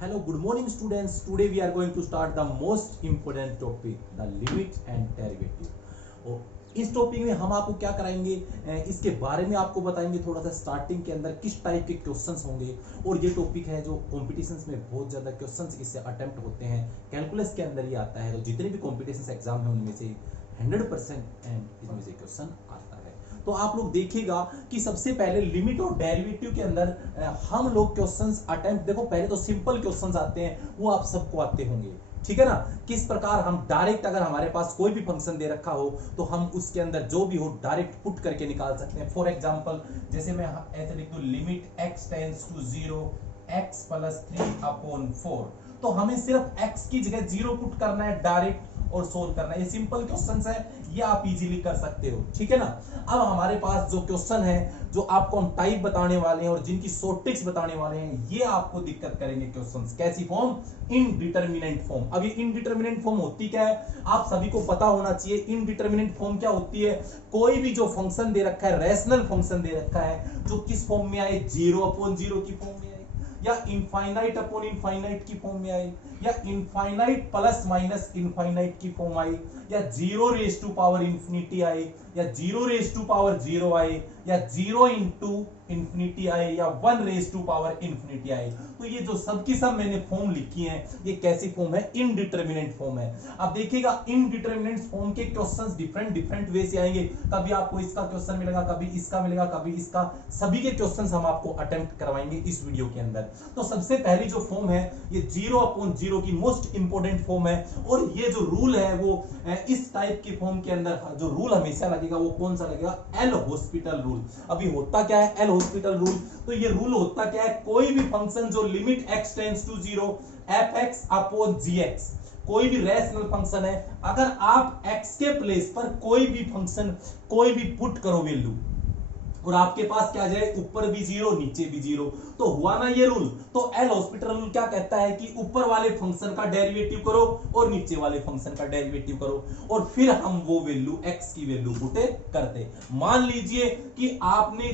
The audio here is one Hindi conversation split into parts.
Hello, good morning students. Today we are going to start the most important topic, the limit and derivative. और इस टॉपिक में हम आपको क्या कराएंगे, इसके बारे में आपको बताएंगे थोड़ा सा स्टार्टिंग के अंदर किस टाइप के क्वेश्चंस होंगे। और ये टॉपिक है जो कॉम्पिटिशन्स में बहुत ज़्यादा क्वेश्चंस इससे अटेम्प्ट होते हैं, कैलकुलस के अंदर ही आता है। तो जितने भी कॉम्पिटिशन्स एग्जाम है उनमें से 100% इसमें से क्वेश्चन आता है। तो आप लोग देखिएगा कि सबसे पहले लिमिट और डेरिवेटिव के अंदर हम लोग क्वेश्चंस अटेम्प्ट, देखो पहले तो सिंपल क्वेश्चंस आते हैं, वो आप सबको आते होंगे, ठीक है ना। किस प्रकार हम डायरेक्ट, अगर हमारे पास कोई भी फंक्शन दे रखा हो तो हम उसके अंदर जो भी हो डायरेक्ट पुट करके निकाल सकते हैं। फॉर एग्जांपल जैसे मैं ऐसे लिख दूं, limit x tends to 0 x plus 3/4, तो हमें सिर्फ x की जगह 0 पुट करना है डायरेक्ट और सोल्व करना है। ये सिंपल क्वेश्चंस है, ये आप इजीली कर सकते हो, ठीक है ना। अब हमारे पास जो क्वेश्चन है, जो आपको हम टाइप बताने वाले हैं और जिनकी शॉर्ट ट्रिक्स बताने वाले हैं, ये आपको दिक्कत करेंगे क्वेश्चंस। कैसी फॉर्म? इनडिटरमिनेंट फॉर्म। अब ये इनडिटरमिनेंट फॉर्म होती क्या है, आप सभी को पता होना चाहिए। इनडिटरमिनेंट फॉर्म क्या होती है? कोई भी जो फंक्शन दे रखा है, रैशनल फंक्शन दे रखा है, जो किस फॉर्म में आए, 0/0 की फॉर्म में आए, या इनफाइनाइट अपॉन इनफाइनाइट की फॉर्म में आए, या इनफाइनाइट प्लस माइनस इनफाइनाइट की फॉर्म आई, या 0 रेज टू पावर इंफिनिटी आए, या 0 रेज टू पावर 0 आए, या 0 इंटू इंफिनिटी आए, या 1 रेज टू पावर इंफिनिटी आए। तो ये जो सब की सब मैंने फॉर्म लिखी है, ये कैसी फॉर्म है? इनडिटरमिनेंट फॉर्म है। अब देखिएगा इनडिटरमिनेंट फॉर्म के क्वेश्चंस डिफरेंट वे से आएंगे। कभी आपको इसका क्वेश्चन मिलेगा, कभी इसका मिलेगा, कभी इसका। सभी के क्वेश्चंस हम आपको अटेम्प्ट करवाएंगे इस वीडियो के अंदर। तो सबसे पहली जो फॉर्म है, ये 0/0 की मोस्ट इंपोर्टेंट फॉर्म है। और ये जो रूल है वो इस टाइप की फॉर्म के अंदर जो रूल हमेशा लगेगा वो कौन सा लगेगा? L hospital rule. अभी होता क्या है एल हॉस्पिटल रूल? तो ये रूल होता क्या है, कोई भी फंक्शन जो limit x tends to 0 fx upon gx, कोई भी रैशनल फंक्शन है, अगर आप x के प्लेस पर कोई भी फंक्शन कोई भी पुट करो वैल्यू, और आपके पास क्या जाए, ऊपर भी 0 नीचे भी 0, तो हुआ ना ये रूल। तो एल हॉस्पिटल रूल क्या कहता है कि ऊपर वाले फंक्शन का डेरिवेटिव करो और नीचे वाले फंक्शन का डेरिवेटिव करो, और फिर हम वो वैल्यू x की वैल्यू पुट करते। मान लीजिए कि आपने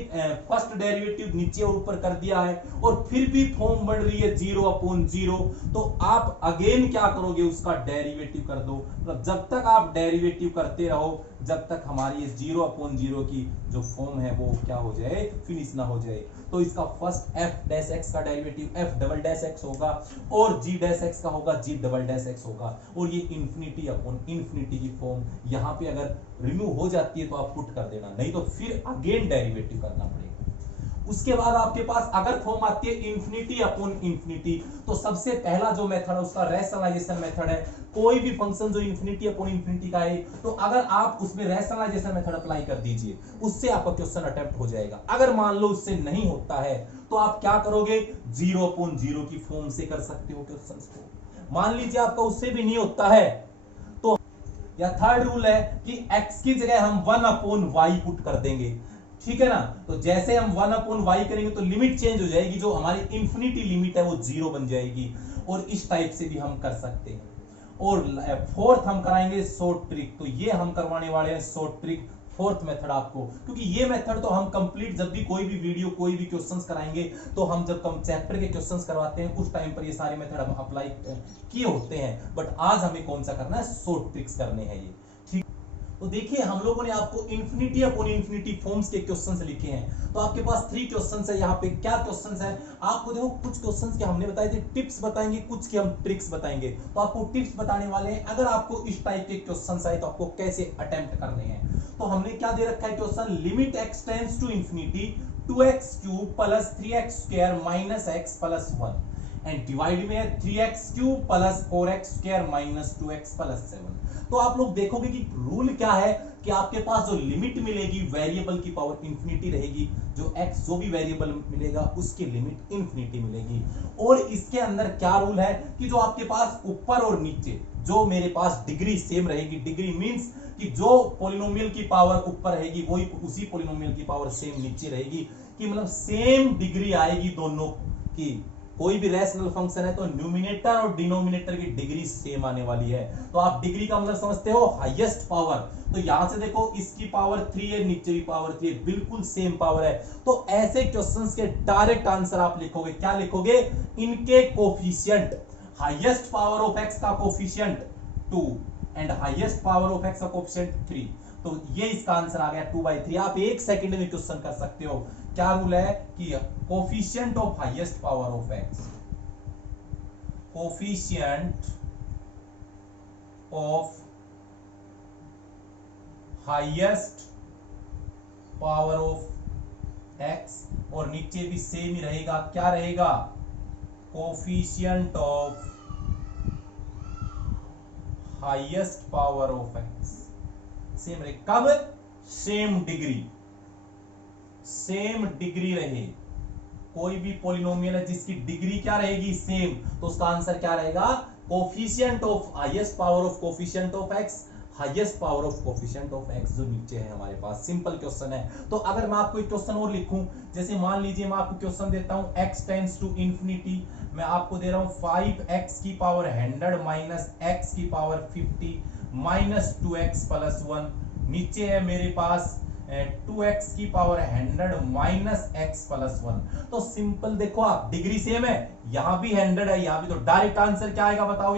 फर्स्ट डेरिवेटिव नीचे और ऊपर कर दिया है और फिर भी फॉर्म बन रही है 0/0, तो आप अगेन क्या करोगे, उसका डेरिवेटिव कर दो। मतलब जब तक आप डेरिवेटिव करते रहो, जब तक हमारी ये 0/0 की जो फॉर्म है वो क्या हो जाए, फिनिश ना हो जाए। तो इसका फर्स्ट f डैश x का derivative f double dash x होगा, और g डैश x का होगा g डबल डैश x होगा। और ये इंफिनिटी अपॉन इंफिनिटी की फॉर्म यहाँ पे अगर रिमूव हो जाती है तो आप पुट कर देना, नहीं तो फिर अगेन डेरिवेटिव करना पड़ेगा। उसके बाद आपके पास अगर फॉर्म आती है इंफिनिटी अपॉन इंफिनिटी, तो सबसे पहला जो मेथड है उसका रैशनलाइजेशन मेथड है। कोई भी फंक्शन जो इंफिनिटी अपॉन इंफिनिटी का है, तो अगर आप उसमें रैशनलाइजेशन मेथड अप्लाई कर दीजिए, उससे आपका क्वेश्चन अटेम्प्ट हो जाएगा। अगर मान लो उससे नहीं होता है तो आप क्या करोगे, 0/0 की फॉर्म से कर सकते हो क्वेश्चन को। मान लीजिए आपका उससे भी नहीं होता है, तो या थर्ड रूल है कि x की जगह हम 1/y पुट कर देंगे, ठीक है ना। तो जैसे हम 1/y करेंगे तो लिमिट चेंज हो जाएगी, जो हमारी इंफिनिटी लिमिट है वो 0 बन जाएगी। और इस टाइप से भी हम कर सकते हैं। और फोर्थ हम कराएंगे शॉर्ट ट्रिक। तो ये हम करवाने वाले हैं शॉर्ट ट्रिक, फोर्थ मेथड आपको, क्योंकि ये मेथड तो हम कंप्लीट, जब भी कोई भी वीडियो कोई भी क्वेश्चंस कराएंगे, तो हम जब कम चैप्टर के क्वेश्चंस करवाते हैं उस टाइम पर ये सारे मेथड हम अप्लाई किए होते हैं। बट आज हमें कौन सा करना है, शॉर्ट ट्रिक्स करने हैं ये, ठीक। तो देखिए हम लोगों ने आपको इंफिनिटी अपॉन इंफिनिटी फॉर्म्स के क्वेश्चंस लिखे हैं। तो आपके पास 3 क्वेश्चंस है। यहाँ पे क्या क्वेश्चंस है आपको, देखो कुछ क्वेश्चंस के हमने बताए थे टिप्स बताएंगे, कुछ के हम ट्रिक्स बताएंगे। तो आपको टिप्स बताने वाले हैं, अगर आपको इस टाइप के क्वेश्चंस आए तो आपको कैसे अटेम्प्ट करने हैं। तो हमने क्या दे रखा है question, limit x tends to infinity 2x³ plus 3x² minus x plus 1, and divide में है 3x³ plus 4x² minus 2x plus 7। तो आप लोग देखोगे कि रूल क्या है कि आपके पास जो लिमिट मिलेगी वेरिएबल की पावर इंफिनिटी रहेगी, जो x जो भी वेरिएबल मिलेगा उसकी लिमिट इंफिनिटी मिलेगी। और इसके अंदर क्या रूल है कि जो आपके पास ऊपर और नीचे, जो मेरे पास डिग्री सेम रहेगी, डिग्री मींस कि जो पॉलिनोमियल की पावर ऊपर रहेगी वही उसी पॉलिनोमियल की पावर सेम नीचे रहेगी, कि मतलब सेम डिग्री आएगी दोनों की, कोई भी रैशनल फंक्शन है तो न्यूमिनेटर और डिनोमिनेटर की डिग्री सेम आने वाली है। तो आप डिग्री का मतलब समझते हो हाईएस्ट पावर। तो यहां से देखो इसकी पावर 3 है, नीचे भी पावर 3 है, बिल्कुल सेम पावर है। तो ऐसे क्वेश्चंस के डायरेक्ट आंसर आप लिखोगे, क्या लिखोगे? इनके coefficient, highest power of X का coefficient 2 and highest power of X का कोफिशिएंट 3। तो ये इसका आंसर आ गया 2/3। आप एक सेकंड में क्वेश्चन कर सकते हो। क्या रूल है कि coefficient of highest power of x, coefficient of highest power of x, और नीचे भी सेम ही रहेगा, क्या रहेगा? Coefficient of highest power of x same रहे। कब? सेम डिग्री, सेम डिग्री रहे। कोई भी पॉलिनोमियल है जिसकी डिग्री क्या रहेगी? सेम, तो उसका आंसर क्या रहेगा? Coefficient of highest power of coefficient of x, highest power of coefficient of x जो नीचे है हमारे पास। सिंपल क्वेश्चन है। तो अगर मैं आपको एक क्वेश्चन और लिखूं, जैसे मान लीजिए मैं आपको क्वेश्चन देता हूं x टेंड्स टू इंफिनिटी, मैं आपको दे रहा हूं 5x की पावर 100 माइनस x की पावर 50 माइनस 2x प्लस 1। नीचे है मेरे पास 2x की पावर 100 माइनस x प्लस 1। तो सिंपल देखो आप, डिग्री सेम है, यहां भी 100 है, यहां भी, तो डायरेक्ट आंसर क्या आएगा बताओ?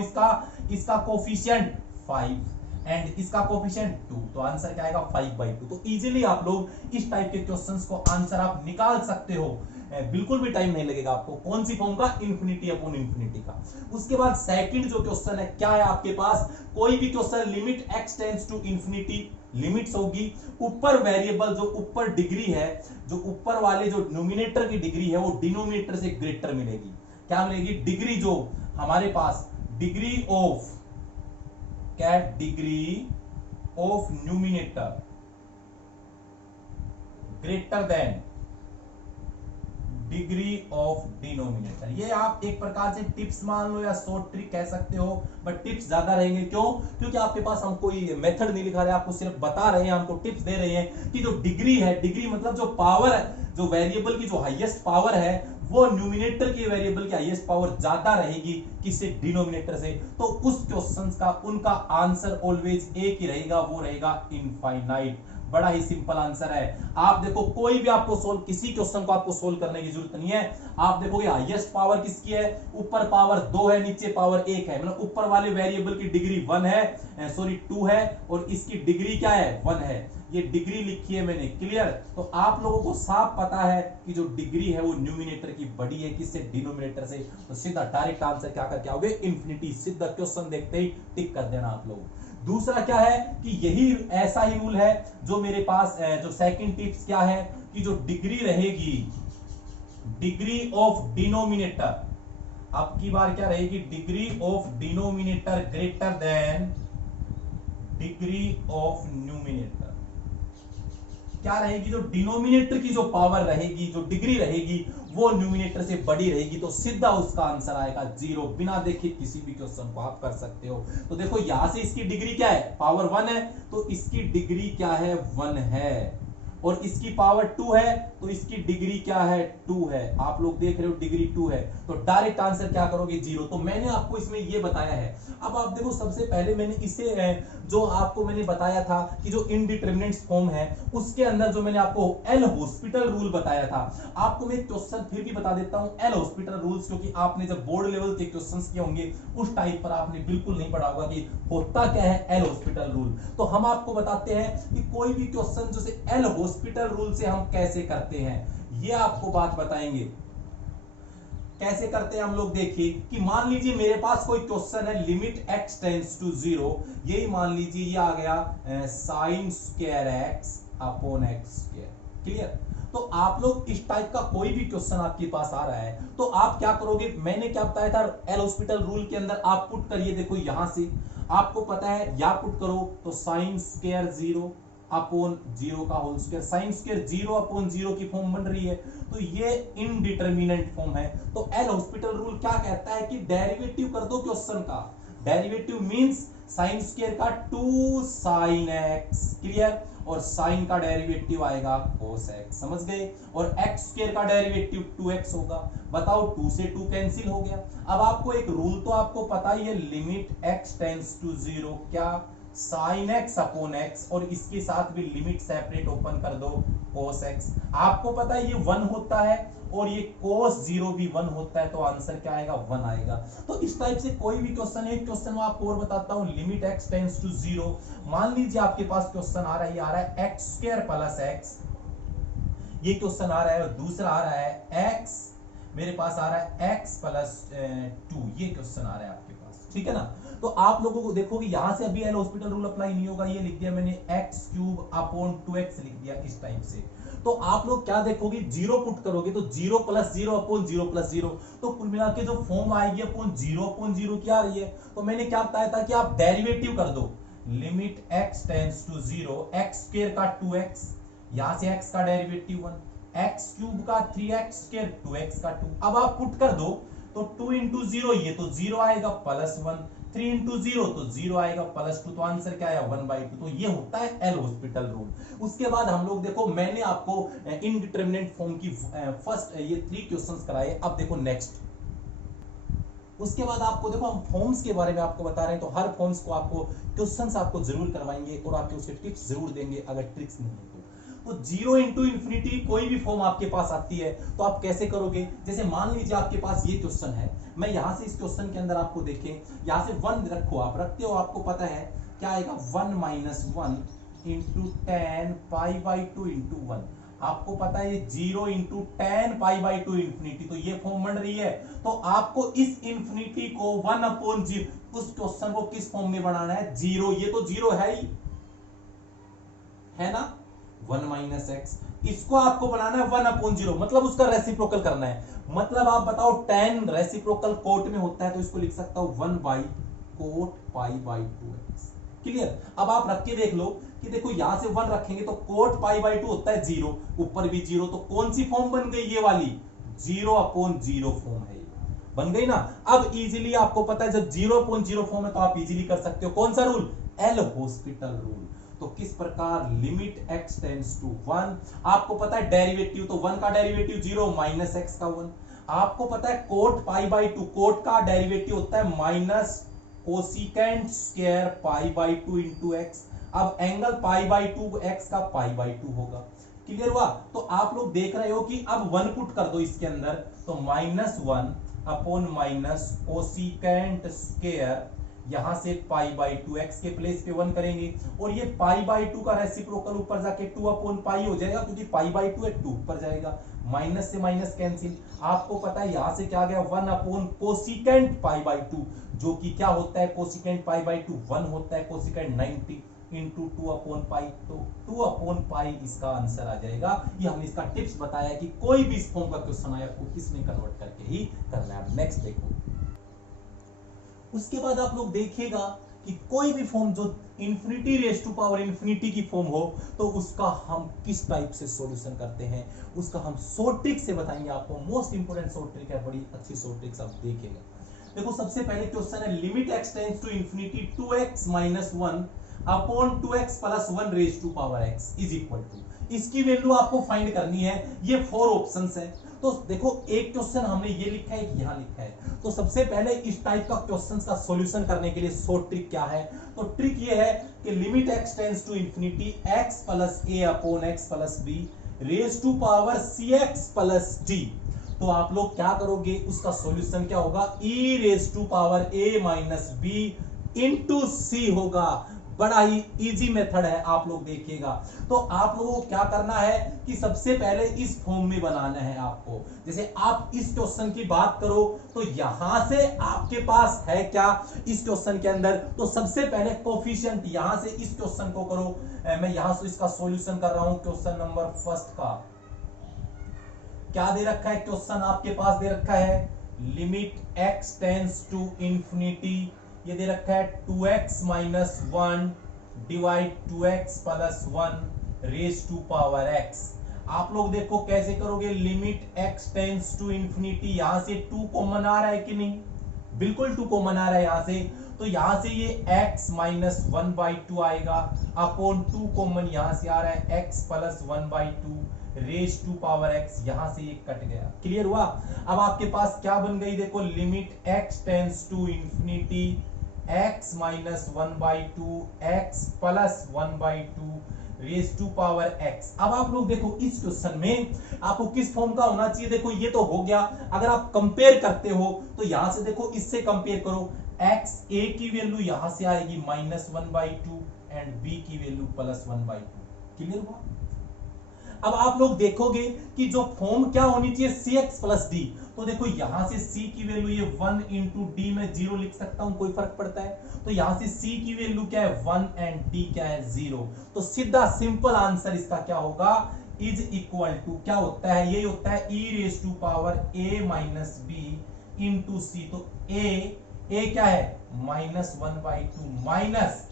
इसका कोफिशिएंट 5 एंड इसका कोफिशिएंट 2, तो आंसर क्या आएगा? 5/2। तो इजीली आप लोग इस टाइप के क्वेश्चंस को आंसर आप निकाल सकते हो, बिल्कुल भी टाइम नहीं लगेगा आपको। कौन सी फॉर्म का? इंफिनिटी अपॉन इंफिनिटी का। उसके बाद सेकंड जो क्वेश्चन है, क्या है आपके पास? कोई भी question limit x tends to infinity, limits होगी, ऊपर वेरिएबल जो ऊपर डिग्री है, जो ऊपर वाले जो न्यूमिनेटर की डिग्री है वो डिनोमिनेटर से ग्रेटर मिलेगी। क्या मिलेगी? डिग्री जो हमारे पास डिग्री ऑफ, क्या है? Degree of numerator greater than degree of denominator. ये आप एक प्रकार से टिप्स मान लो या शॉर्ट ट्रिक कह सकते हो, बट टिप्स ज्यादा रहेंगे। क्यों? क्योंकि आपके पास हम कोई मेथड नहीं लिखा रहे, आपको सिर्फ बता रहे हैं, हमको टिप्स दे रहे हैं कि जो डिग्री है, डिग्री मतलब जो पावर है, जो वेरिएबल की जो हाईएस्ट पावर है, वो न्यूमिनेटर की वेरिएबल की हाईएस्ट पावर ज्यादा रहेगी किससे? डिनोमिनेटर से। तो उस क्वेश्चंस का उनका आंसर ऑलवेज एक ही रहेगा, वो रहेगा इनफाइनाइट। बड़ा ही सिंपल आंसर है। आप देखो कोई भी आपको सोल्व, किसी क्वेश्चन को आपको सोल्व करने की जरूरत नहीं है। आप देखोगे हाईएस्ट पावर किसकी है? ऊपर पावर 2 है, नीचे पावर 1 है, मतलब ऊपर वाले वेरिएबल की डिग्री 1 है, सॉरी 2 है, और इसकी डिग्री क्या है? 1 है। ये डिग्री लिखी है मैंने, क्लियर? तो आप लोगों को साफ पता है कि जो डिग्री है वो न्यूमिनेटर की बड़ी है, किससे? डिनोमिनेटर से। तो सीधा डायरेक्ट आंसर क्या करके आओगे? इंफिनिटी। सीधा क्वेश्चन देखते ही टिक कर देना आप लोग। दूसरा क्या है कि यही ऐसा ही रूल है जो मेरे पास, जो सेकंड टिप्स क्या है कि जो डिग्री रहेगी, डिग्री ऑफ डिनोमिनेटर, अब की बार क्या रहेगी? Degree of denominator greater than degree of numerator. क्या रहेगी? जो डिनोमिनेटर की जो पावर रहेगी, जो डिग्री रहेगी, वो न्यूमिनेटर से बड़ी रहेगी। तो सीधा उसका आंसर आएगा 0। बिना देखे किसी भी क्वेश्चन को आप कर सकते हो। तो देखो यहां से इसकी डिग्री क्या है? पावर 1 है, तो इसकी डिग्री क्या है? 1 है। और इसकी पावर 2 है, तो इसकी डिग्री क्या है? 2 है। आप लोग देख रहे हो डिग्री 2 है, तो डायरेक्ट आंसर क्या करोगे? 0। तो मैंने आपको इसमें ये बताया है। अब आप देखो, सबसे पहले मैंने इसे, जो आपको मैंने बताया था कि जो इनडिटरमिनेट फॉर्म है, उसके अंदर जो मैंने आपको एल हॉस्पिटल रूल बताया था, आपको मैं क्वेश्चन फिर भी बता देता हूं एल हॉस्पिटल रूल्स, क्योंकि आपने जब बोर्ड लेवल के क्वेश्चंस किए होंगे उस टाइप पर आपने बिल्कुल नहीं पढ़ा होगा कि होता क्या है एल हॉस्पिटल रूल। तो हम आपको बताते हैं कि कोई भी क्वेश्चन जैसे एल हॉस्पिटल रूल से हम कैसे करते हैं, ये आपको बात बताएंगे। कैसे करते हैं हम लोग? देखिए कि मान लीजिए मेरे पास कोई क्वेश्चन है, लिमिट x टेंड्स टू 0, यही मान लीजिए ये आ गया sine square x upon x square, clear? तो आप लोग इस टाइप का कोई भी क्वेश्चन आपके पास आ रहा है तो आप क्या करोगे? मैंने क्या बताया था एल हॉस्पिटल रूल के अंदर, आप पुट करिए। देखो यहां से आपको पता है, या पुट करो तो साइन स्क्वायर 0 अपॉन 0 का whole square, sine square 0 upon 0 की फॉर्म बन रही है, तो ये इनडिटरमिनेंट फॉर्म है। तो एल हॉस्पिटल रूल क्या कहता है कि डेरिवेटिव कर दो क्वेश्चन का। डेरिवेटिव मींस साइन स्क्वायर का 2 sin x, क्लियर? और साइन का डेरिवेटिव आएगा cos x, समझ गए। और x स्क्वायर का डेरिवेटिव 2x होगा। बताओ 2 से 2 कैंसिल हो गया। अब आपको एक रूल तो आपको पता ही है, लिमिट x टेंड्स टू 0 क्या, साइन x अपॉन x, और इसके साथ भी लिमिट सेपरेट ओपन कर दो cos x। आपको पता है ये 1 होता है और ये cos 0 भी 1 होता है, तो आंसर क्या आएगा 1 आएगा। तो इस टाइप से कोई भी क्वेश्चन है, एक क्वेश्चन मैं आपको और बताता हूं, लिमिट x टेंड्स टू 0। मान लीजिए आपके पास क्वेश्चन आ रहा है, ये आ रहा है x स्क्वायर प्लस x, ये क्वेश्चन आ रहा है, और दूसरा आ रहा है x, मेरे पास आ रहा है x प्लस 2, ये क्वेश्चन आ रहा है आपके पास, ठीक है ना। तो आप लोगों को देखोगे यहां से अभी एल हॉस्पिटल रूल अप्लाई नहीं होगा, ये लिख दिया मैंने x क्यूब अपॉन 2x लिख दिया इस टाइप से। तो आप लोग क्या देखोगे, 0 पुट करोगे तो 0 प्लस 0 अपॉन 0 प्लस 0, तो कुल मिला के जो फॉर्म आएगी अपॉन 0 क्या आ रही है। तो मैंने क्या बताया था कि आप डेरिवेटिव कर दो, limit x tends to 0, x square का 2x, यहां से x का डेरिवेटिव 1, x क्यूब का 3x स्क्वायर 2x का 2। अब आप पुट कर दो तो 2 इंटू 0, ये तो 0 आएगा प्लस 1, 3 इंटू 0 तो 0 आएगा प्लस 2, तो आंसर क्या आया 1/2। तो ये होता है एल हॉस्पिटल रूल। उसके बाद हम लोग देखो, मैंने आपको इनडिटरमिनेट फॉर्म की फर्स्ट ये 3 क्वेश्चंस कराए। अब देखो नेक्स्ट, उसके बाद आपको देखो हम फॉर्म्स के बारे में आपको बता रहे हैं, तो हर फॉर्म्स को आपको क्वेश्चंस आपको जरूर करवाएंगे और आपके उसके टिप्स जरूर देंगे, अगर ट्रिक्स नहीं है तो 0 इंटू इन्फिनिटी कोई भी फॉर्म आपके पास आती है तो आप कैसे करोगे। जैसे मान लीजिए आपके पास ये क्वेश्चन है, मैं यहां से इस क्वेश्चन के अंदर आपको देखें, यहां से 1 रखो, आप रखते हो, आपको पता है क्या आएगा 1 minus 1 into 10 pi by 2 into 1। आपको पता है ये 0 इंटू 10 पाई बाई 2 इन्फिनिटी, तो ये फॉर्म बन रही है। तो आपको इस इन्फिनिटी को 1 अपॉन 0, उस क्वेश्चन को किस फॉर्म में बनाना है, 0, ये तो 0 है ही, है ना, 1 माइनस एक्स, इसको आपको बनाना है 1 अपॉन 0, मतलब उसका रेसिप्रोकल करना है। मतलब आप बताओ 10 रेसिप्रोकल कोट में होता है, तो इसको लिख सकता हूं 1 by coat pi by 2x। Clear. अब आप रख के देख लो कि देखो यहां से 1 रखेंगे तो कोट पाई बाई 2 होता है 0, ऊपर भी 0, तो कौन सी फॉर्म बन गई, ये वाली 0 अपॉन 0 फॉर्म है, बन गई ना। अब इजीली आपको पता है जब 0 अपॉन 0 फॉर्म है तो आप इजीली कर सकते हो कौन सा रूल, एल हॉस्पिटल रूल। तो किस प्रकार, लिमिट x टेंड्स टू 1, आपको पता है डेरिवेटिव, तो 1 का डेरिवेटिव 0 माइनस x का 1। आपको पता है कोट पाई बाई 2, कोट का डेरिवेटिव होता है minus cosecant square pi by 2 into x. अब एंगल पाई बाई 2 x का पाई बाई 2 होगा। क्लियर हुआ। तो आप लोग देख रहे हो कि अब 1 पुट कर दो इसके अंदर, तो -1 अपॉन माइनस कोसिकेंट स्क्वायर, यहां से पाई बाई 2 x के प्लेस पे 1 करेंगे, और ये पाई बाई 2 का रेसिप्रोकल ऊपर जाके 2 अपॉन पाई हो जाएगा, क्योंकि पाई बाई 2 है, 2 ऊपर जाएगा, माइनस से माइनस कैंसिल। आपको पता है यहां से क्या आ गया 1 अपॉन कोसिकेंट पाई बाई 2, जो कि क्या होता है, कोसिकेंट पाई बाई 2 1 होता है, कोसिकेंट 90 इंटू 2 अपॉन पाई, तो 2 अपॉन पाई इसका आंसर आ जाएगा। ये हमने इसका टिप्स बताया कि कोई भी इस फॉर्म का क्वेश्चन आया आपको इसमें कन्वर्ट करके ही करना है। नेक्स्ट देखो, उसके बाद आप लोग देखिएगा कि कोई भी फॉर्म जो infinity raise to power infinity की फॉर्म हो, तो उसका हम किस टाइप से सॉल्यूशन करते हैं, उसका हम शॉर्ट ट्रिक से बताएंगे आपको। मोस्ट इंपोर्टेंट शॉर्ट ट्रिक है, बड़ी अच्छी शॉर्ट ट्रिक्स आप देखिएगा। देखो सबसे पहले क्वेश्चन है, limit x tends to infinity 2x minus 1 upon 2x plus 1 raise to power x is equal to, इसकी वैल्यू आपको फाइंड करनी है। ये 4 ऑप्शंस है। तो देखो एक क्वेश्चन हमने ये लिखा है, यहां लिखा है, तो सबसे पहले इस टाइप का क्वेश्चंस का सॉल्यूशन करने के लिए शॉर्ट ट्रिक क्या है, तो ट्रिक ये है कि limit x tends to infinity x plus a upon x plus b raise to power cx plus d। तो आप लोग क्या करोगे, उसका सॉल्यूशन क्या होगा, e raise to power a minus b into c होगा। बड़ा ही इजी मेथड है, आप लोग देखिएगा। तो आप लोगों को क्या करना है कि सबसे पहले इस फॉर्म में बनाना है आपको। जैसे आप इस क्वेश्चन की बात करो तो यहां से आपके पास है क्या इस क्वेश्चन के अंदर, तो सबसे पहले कोफिशिएंट यहां से इस क्वेश्चन को करो। मैं यहां से इसका सॉल्यूशन कर रहा हूं। क्वेश्चन नंबर फर्स्ट का क्या दे रखा है, क्वेश्चन आपके पास दे रखा है limit x tends to infinity, ये दे रखा है 2x minus 1 divide 2x plus 1 raise to power x। आप लोग देखो कैसे करोगे, limit x tends to infinity, यहां से 2 कॉमन आ रहा है कि नहीं, बिल्कुल 2 कॉमन आ रहा है यहां से, तो यहां से ये x माइनस 1/2 आएगा अपॉन 2 कॉमन यहां से आ रहा है x plus 1/2 raise to power x, यहां से ये कट गया। क्लियर हुआ? अब आपके पास क्या बन गई देखो, limit x tends to infinity x minus 1/2 x plus 1/2 raise to power x। अब आप लोग देखो इस क्वेश्चन में आपको किस फॉर्म का होना चाहिए, देखो ये तो हो गया। अगर आप कंपेयर करते हो तो यहां से देखो इससे कंपेयर करो, x a की वैल्यू यहां से आएगी माइनस 1/2 एंड b की वैल्यू प्लस 1/2। क्लियर हुआ? अब आप लोग देखोगे कि जो फॉर्म क्या होनी चाहिए, cx प्लस डी। तो देखो यहां से c की वैल्यू ये 1 इंटू डी में 0 लिख सकता हूं, कोई फर्क पड़ता है? तो यहां से c की वैल्यू क्या है 1 एंड d क्या है 0। तो सीधा सिंपल आंसर इसका क्या होगा, इज इक्वल टू क्या होता है, ये होता है e raise to power a minus b into C. तो a क्या है माइनस 1/2 माइनस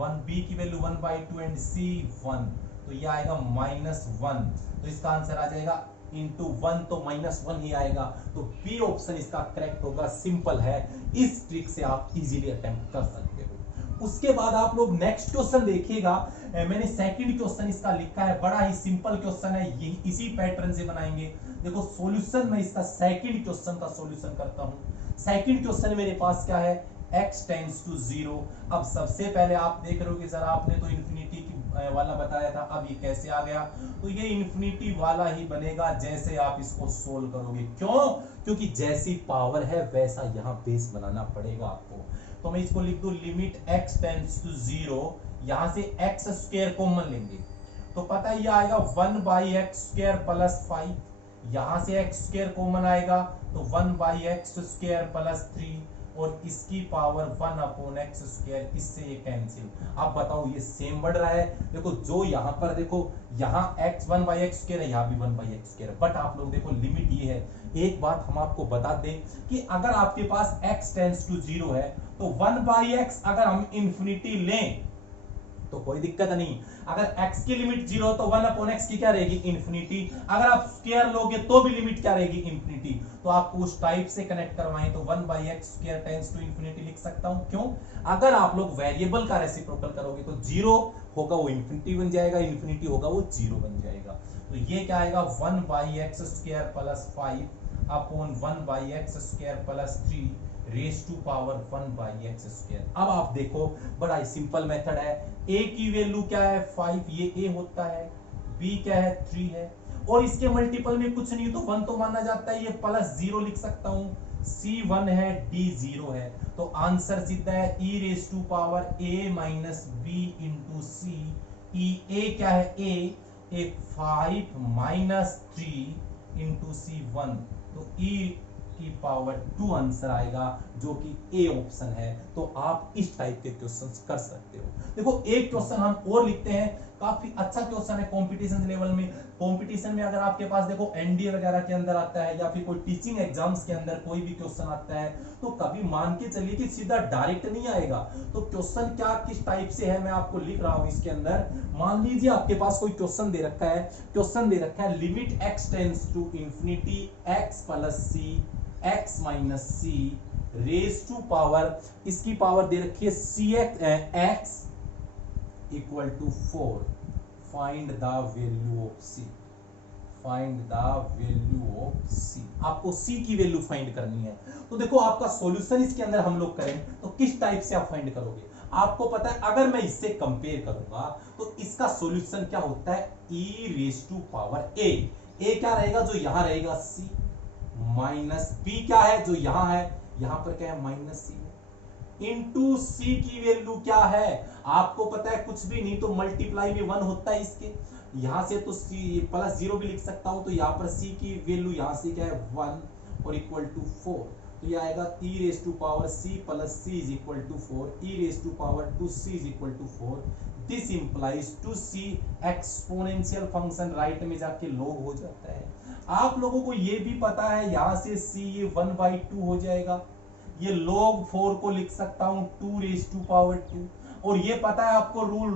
1, b की वैल्यू 1/2 एंड c 1, तो ये आएगा -1। तो इसका आंसर आ जाएगा इंटू 1, तो -1 ही आएगा। तो बी ऑप्शन इसका करेक्ट होगा। सिंपल है, इस ट्रिक से आप इजीली अटेम्प्ट कर सकते हो। उसके बाद आप लोग नेक्स्ट क्वेश्चन देखिएगा, मैंने सेकंड क्वेश्चन इसका लिखा है, बड़ा ही सिंपल क्वेश्चन है, यही इसी पैटर्न से बनाएंगे। देखो सॉल्यूशन में इसका सेकंड क्वेश्चन का सॉल्यूशन करता हूं। सेकंड क्वेश्चन मेरे पास क्या है, x टेंड्स टू 0। अब सबसे पहले आप देख रहे हो कि सर आपने तो इन्फिनिटी वाला बताया था, अब ये कैसे आ गया, तो ये इन्फिनिटी वाला ही बनेगा जैसे आप इसको सोल्व करोगे। क्यों? क्योंकि जैसी पावर है वैसा यहाँ बेस बनाना पड़ेगा आपको। तो मैं इसको लिख दूं लिमिट x टेंड्स टू 0, यहां से x स्क्वायर कॉमन लेंगे तो पता है ये आएगा 1/x² प्लस 5, यहां से x स्क्वायर कॉमन आएगा तो 1/x² प्लस 3 और इसकी पावर 1/x², इससे ये कैंसिल। आप बताओ ये सेम बढ़ रहा है, देखो जो यहां पर देखो यहां x 1/x² है, यहां भी 1/x², बट आप लोग देखो लिमिट ये है। एक बात हम आपको बता दें कि अगर आपके पास x टेंड्स टू 0 है तो 1/x अगर हम इंफिनिटी लें तो कोई दिक्कत नहीं। अगर x की लिमिट 0 तो 1/x की क्या रहेगी इंफिनिटी, अगर आप स्क्वायर लोगे तो भी लिमिट क्या रहेगी इंफिनिटी। तो आपको उस टाइप से कनेक्ट करवाएं तो 1/x² टेंड्स टू इंफिनिटी लिख सकता हूं। क्यों? अगर आप लोग वेरिएबल का रेसिप्रोकल करोगे तो 0 होगा वो इंफिनिटी बन जाएगा, इंफिनिटी होगा वो 0 बन जाएगा। तो ये क्या आएगा 1/x² plus 5 upon 1/x² plus 3 raise to power 1/x²। अब आप देखो बड़ा ही सिंपल मेथड है। a की वैल्यू क्या है 5, ये a होता है, b क्या है 3 है, और इसके मल्टीपल में कुछ नहीं तो 1 तो माना जाता है, ये प्लस 0 लिख सकता हूं, c 1 है d 0 है। तो आंसर सीधा है e raise to power a minus b into C. a क्या है a 5 माइनस 3 इंटू सी 1, तो e की पावर 2 आंसर आएगा जो कि ए ऑप्शन है। तो आप इस टाइप के क्वेश्चंस कर सकते हो। देखो एक क्वेश्चन हम और लिखते हैं, काफी अच्छा क्वेश्चन है कंपटीशन लेवल में। कंपटीशन में अगर आपके पास देखो एनडीए वगैरह के अंदर आता है या फिर कोई टीचिंग एग्जाम्स के अंदर कोई भी क्वेश्चन आता है तो कभी मान के चलिए कि सीधा डायरेक्ट नहीं आएगा। तो क्वेश्चन क्या किस टाइप से है मैं आपको लिख रहा हूं इसके अंदर। मान लीजिए आपके पास कोई क्वेश्चन दे रखा है, क्वेश्चन दे रखा है limit x tends to infinity x plus C x minus C raise to power, इसकी पावर दे रखी है x equal to 4। Find the value of c, find the value of c। आपको c की वैल्यू फाइंड करनी है। तो देखो आपका सॉल्यूशन इसके अंदर हम लोग करें तो किस टाइप से आप फाइंड करोगे। आपको पता है अगर मैं इससे कंपेयर करूंगा तो इसका सॉल्यूशन क्या होता है e raise to power a। क्या रहेगा जो यहां रहेगा c माइनस b क्या है जो यहां है, यहां पर क्या है माइनस सी है, इंटू सी की वैल्यू क्या है आपको पता है कुछ भी नहीं तो मल्टीप्लाई में 1 होता है इसके, यहां से तो सी प्लस 0 भी लिख सकता हूं। तो यहां पर सी की वैल्यू यहां से क्या है 1 और इक्वल टू 4। तो ये आएगा e raise to power c plus c is equal to 4, e raise to power 2c is equal to 4। This implies two C exponential function right में जाके लॉग हो जाता है। आप लोगों को ये भी पता है यहां से c ये 1/2 हो जाएगा, ये log 4 को लिख सकता हूं 2 रेज टू पावर 2। और ये पता है आपको rule,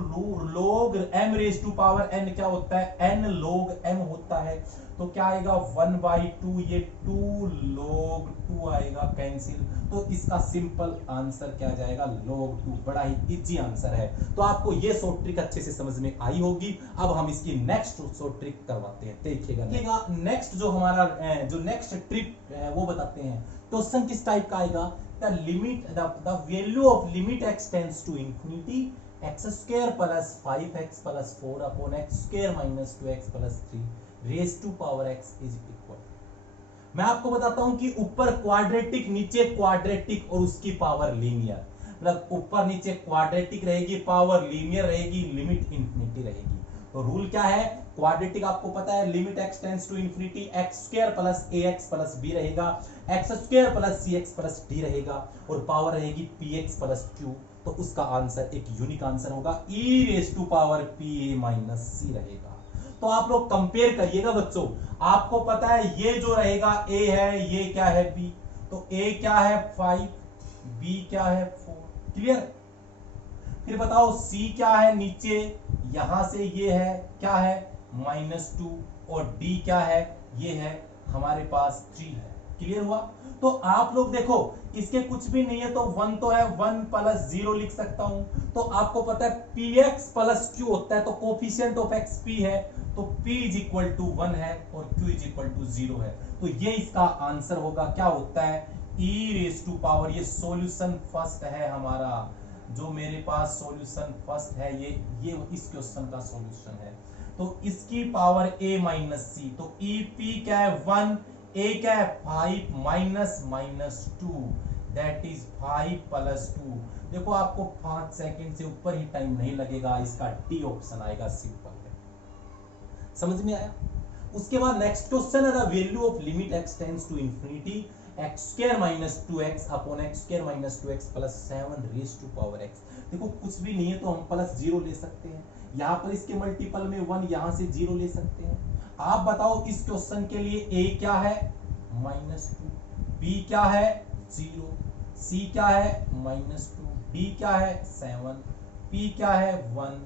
log m raise to power n क्या होता है, n log m होता है। तो क्या आएगा 1/2, ये 2 log 2 आएगा, कैंसिल। तो इसका सिंपल आंसर क्या आ जाएगा, log 2। बड़ा ही इजी आंसर है। तो आपको ये शॉर्ट ट्रिक अच्छे से समझ में आई होगी। अब हम इसकी नेक्स्ट शॉर्ट ट्रिक करवाते हैं, देखिएगा। नेक्स्ट जो हमारा जो नेक्स्ट ट्रिक है वो बताते हैं। क्वेश्चन किस टाइप का आएगा, the value of limit x tends to infinity x square plus 5x plus 4 upon x square minus 2x plus 3 raised to power x is equal। मैं आपको बताता हूं कि ऊपर क्वाड्रेटिक, नीचे क्वाड्रेटिक और उसकी पावर लीनियर। मतलब ऊपर नीचे क्वाड्रेटिक रहेगी, पावर लीनियर रहेगी, लिमिट इंफिनिटी रहेगी। तो रूल क्या है, क्वाड्रेटिक आपको पता है, limit x tends to infinity x square plus ax plus b रहेगा, x square plus cx plus d रहेगा, और पावर रहेगी px प्लस q। तो उसका आंसर एक यूनिक आंसर होगा, e raise to power pa minus c रहेगा। तो आप लोग कंपेयर करिएगा बच्चों, आपको पता है ये जो रहेगा a है, ये क्या है b। तो a क्या है 5, b क्या है 4, क्लियर। फिर बताओ c क्या है, नीचे यहां से ये है क्या है -2, और d क्या है, ये है हमारे पास 3 है, क्लियर हुआ। तो आप लोग देखो, इसके कुछ भी नहीं है तो 1 तो है, 1 प्लस 0 लिख सकता हूं। तो आपको पता है px प्लस q होता है, तो कोफिशिएंट ऑफ x p है, तो p इज इक्वल टू 1 है और q इज इक्वल टू 0 है। तो ये इसका आंसर होगा, क्या होता है e रेज टू पावर, ये सॉल्यूशन फर्स्ट है हमारा, जो मेरे पास सॉल्यूशन फर्स्ट है, ये इस क्वेश्चन का सॉल्यूशन है। तो इसकी पावर a माइनस सी, तो EP क्या है 1, a क्या है 5 माइनस 2, दैट इज 5 प्लस 2। देखो आपको 5 सेकंड से ऊपर ही टाइम नहीं लगेगा, इसका डी ऑप्शन आएगा, सिंपल है। समझ में आया। उसके बाद नेक्स्ट क्वेश्चन है, the value of limit x tends to infinity x square minus 2x upon x square minus 2x plus 7 raise to power x। देखो कुछ भी नहीं है तो हम प्लस 0 ले सकते हैं, यहाँ पर इसके मल्टीपल में 1, यहाँ से 0 ले सकते हैं। आप बताओ इस क्वेश्चन के लिए a क्या है -2, b क्या है 0, c क्या है -2, d क्या है 7, p क्या है 1,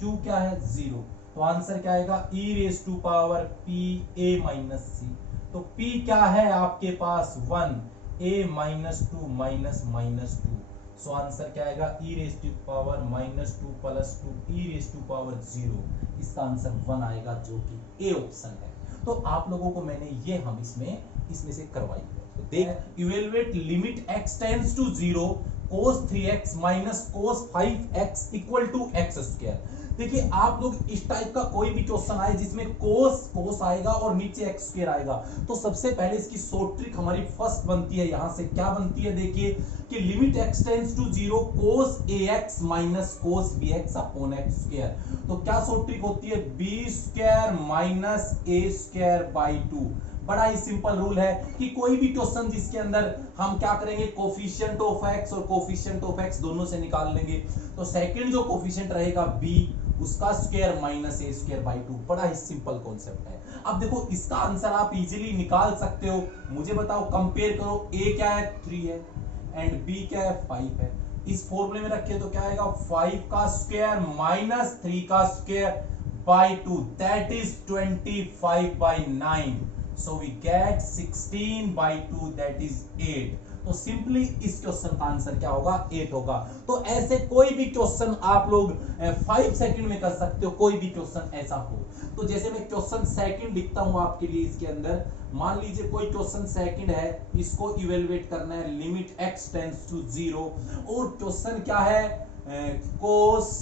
q क्या है 0। तो आंसर क्या आएगा, e raise to power p a minus c। तो p क्या है आपके पास 1, a -2 माइनस 2। सो आंसर क्या आएगा, e raise to power -2 plus 2 e raise to power 0। इसका आंसर 1 आएगा, जो कि a ऑप्शन है। तो आप लोगों को मैंने ये हम इसमें से करवाई है। तो देख, evaluate limit x tends to 0 cos 3x minus cos 5x equal to x square. देखिए आप लोग इस टाइप का कोई भी क्वेश्चन आए जिसमें कोस आएगा और नीचे एक्स स्क्वायर आएगा, तो सबसे पहले इसकी शॉर्ट ट्रिक हमारी फर्स्ट बनती है, यहां से क्या बनती है देखिए कि limit x tends to 0 cos ax minus cos bx upon x square. तो क्या शॉर्ट ट्रिक होती है, b square minus a square by 2। बड़ा ही सिंपल रूल है कि कोई भी क्वेश्चन जिसके अंदर हम क्या करेंगे, कोफिशिएंट ऑफ x और कोफिशिएंट ऑफ x दोनों से निकाल लेंगे। तो सेकंड जो कोफिशिएंट रहेगा b, उसका square minus a square by 2। बड़ा ही सिंपल कॉन्सेप्ट है। अब देखो इसका आंसर आप इजीली निकाल सकते हो। मुझे बताओ, कंपेयर करो, a क्या है 3 है एंड b क्या है 5 है। इस फॉर्मूले में रखिए तो क्या आएगा, 5 का स्क्वायर माइनस 3 का square by 2, that is 25 by 9। So we get 16 by 2, that is 8। तो सिंपली इस क्वेश्चन का आंसर क्या होगा, 8 होगा। तो ऐसे कोई भी क्वेश्चन आप लोग 5 सेकंड में कर सकते हो, कोई भी क्वेश्चन ऐसा हो। तो जैसे मैं क्वेश्चन सेकंड लिखता हूं आपके लिए, इसके अंदर मान लीजिए कोई क्वेश्चन सेकंड है, इसको इवेलुएट करना है, लिमिट x टेंड्स टू 0, और क्वेश्चन क्या है, कोस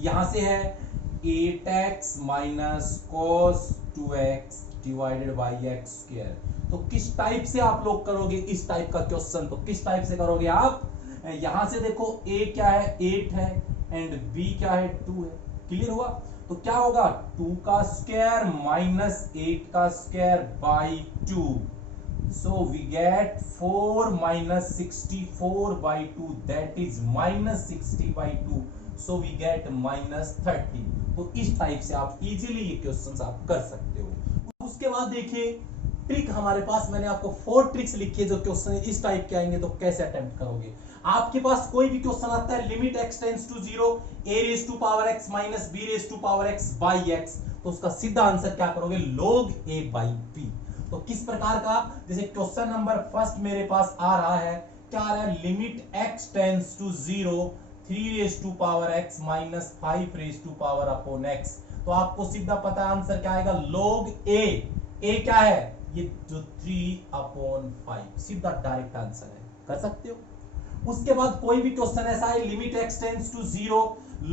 यहां से है 8x minus cos 2x divided by x square. तो किस टाइप से आप लोग करोगे इस टाइप का क्वेश्चन, तो किस टाइप से करोगे आप, यहां से देखो a क्या है 8 है एंड b क्या है 2 है, क्लियर हुआ। तो क्या होगा, 2 का स्क्वायर माइनस 8 का square by 2, so we get 4 minus 64 by 2, that is minus 60 by 2, so we get minus 30। तो इस टाइप से आप इजीली ये क्वेश्चंस आप कर सकते हो। उसके बाद देखिए ट्रिक हमारे पास, मैंने आपको 4 ट्रिक्स लिखी है जो क्वेश्चन इस टाइप के आएंगे तो कैसे अटेम्प्ट करोगे। आपके पास कोई भी क्वेश्चन आता है limit x tends to 0 a raise to power x minus b raise to power x by x, तो उसका सीधा आंसर क्या करोगे, log a बाई b। तो किस प्रकार का, जैसे क्वेश्चन नंबर फर्स्ट मेरे पास आ रहा है, क्या आ रहा है, limit x tends to 0 3 raise to power x minus 5 raise to power upon x, तो आपको सीधा पता है आंसर क्या आएगा, log a क्या है, ये जो 3 अपॉन 5, सीधा डायरेक्ट आंसर है, कर सकते हो। उसके बाद कोई भी क्वेश्चन ऐसा है limit x tends to 0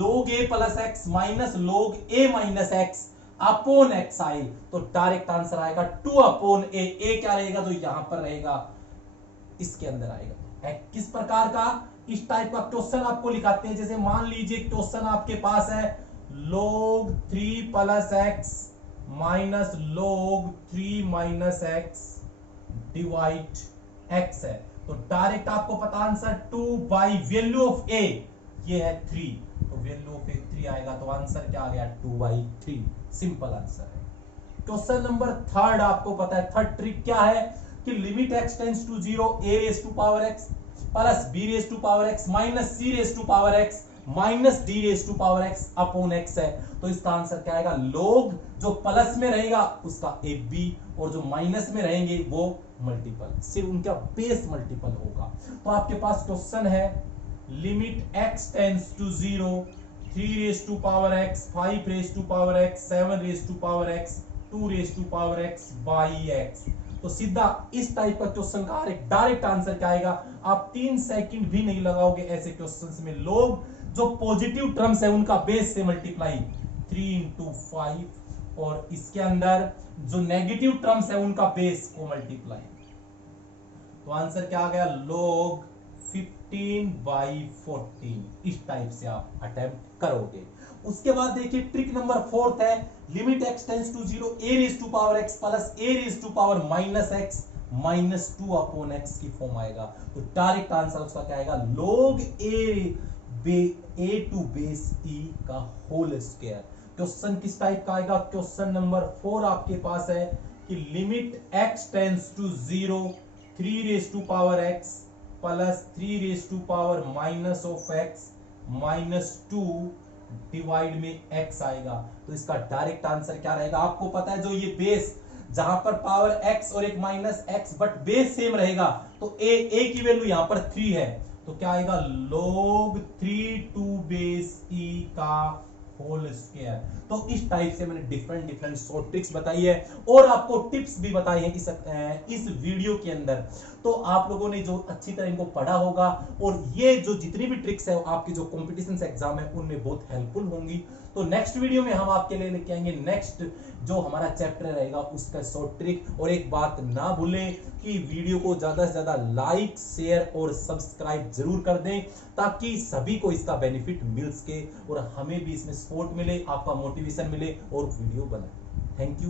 log a plus x minus log a minus x upon x आए, तो डायरेक्ट आंसर आएगा 2 अपॉन a क्या रहेगा, तो यहां पर रहेगा, इसके अंदर आएगा। किस प्रकार का, इस टाइप का क्वेश्चन आपको लिखाते हैं, जैसे मान लीजिए क्वेश्चन आपके पास है log 3 plus x minus log 3 minus x divide x है, तो डायरेक्ट आपको पता answer 2 by value of a, ये है 3, तो वैल्यू ऑफ a 3 आएगा, तो आंसर क्या आ गया, 2 बाई 3, सिंपल आंसर है। क्वेश्चन नंबर थर्ड आपको पता है, थर्ड ट्रिक क्या है कि limit x tends to 0 a raise to power x plus b raise to power x minus c raise to power x minus d raise to power x upon x है, तो इसका आंसर क्या आएगा, log जो प्लस में रहेगा उसका ab और जो माइनस में रहेंगे वो मल्टीपल, सिर्फ उनका बेस मल्टीपल होगा। तो आपके पास क्वेश्चन है limit x tends to 0 3 raise to power x 5 raise to power x 7 raise to power x 2 raise to power x by x, तो सीधा इस टाइप का क्वेश्चन का डायरेक्ट आंसर क्या आएगा, आप 3 सेकंड भी नहीं लगाओगे ऐसे क्वेश्चंस में, लोग जो पॉजिटिव टर्म्स है उनका बेस से मल्टीप्लाई 3 इंटू 5 और इसके अंदर जो नेगेटिव टर्म्स है उनका बेस को मल्टीप्लाई, तो आंसर क्या आ गया, log 15 बाई 14, इस टाइप से आप अटेम्प्ट करोगे। उसके बाद देखिए ट्रिक नंबर 4 है limit x tends to 0 a raise to power x plus a raise to power minus x minus 2 upon x की फॉर्म आएगा, तो डायरेक्ट आंसर उसका क्या आएगा, log a to base e का होल स्क्वायर। क्वेश्चन किस टाइप का आएगा, क्वेश्चन नंबर 4 आपके पास है कि limit x tends to 0 3 raise to power x plus 3 raise to power minus of x minus 2 divide में x आएगा, तो इसका डायरेक्ट आंसर क्या रहेगा, आपको पता है जो ये बेस जहां पर पावर x और एक minus x but base same रहेगा, तो a की वैल्यू यहां पर 3 है, तो क्या आएगा, log 3 टू बेस e का होल स्क्वायर। तो इस टाइप से मैंने डिफरेंट शॉर्ट ट्रिक्स बताई है और आपको टिप्स भी बताई हैं इस वीडियो के अंदर, तो आप लोगों ने जो अच्छी तरह इनको पढ़ा होगा और ये जो जितनी भी ट्रिक्स है आपकी जो कॉम्पिटिशन एग्जाम है उनमें बहुत हेल्पफुल होंगी। तो नेक्स्ट वीडियो में हम आपके लिए लेके आएंगे नेक्स्ट जो हमारा चैप्टर रहेगा उसका शॉर्ट ट्रिक। और एक बात ना भूलें कि वीडियो को ज्यादा से ज्यादा लाइक शेयर और सब्सक्राइब जरूर कर दें ताकि सभी को इसका बेनिफिट मिल सके और हमें भी इसमें सपोर्ट मिले, आपका मोटिवेशन मिले और वीडियो बनाए। Thank you.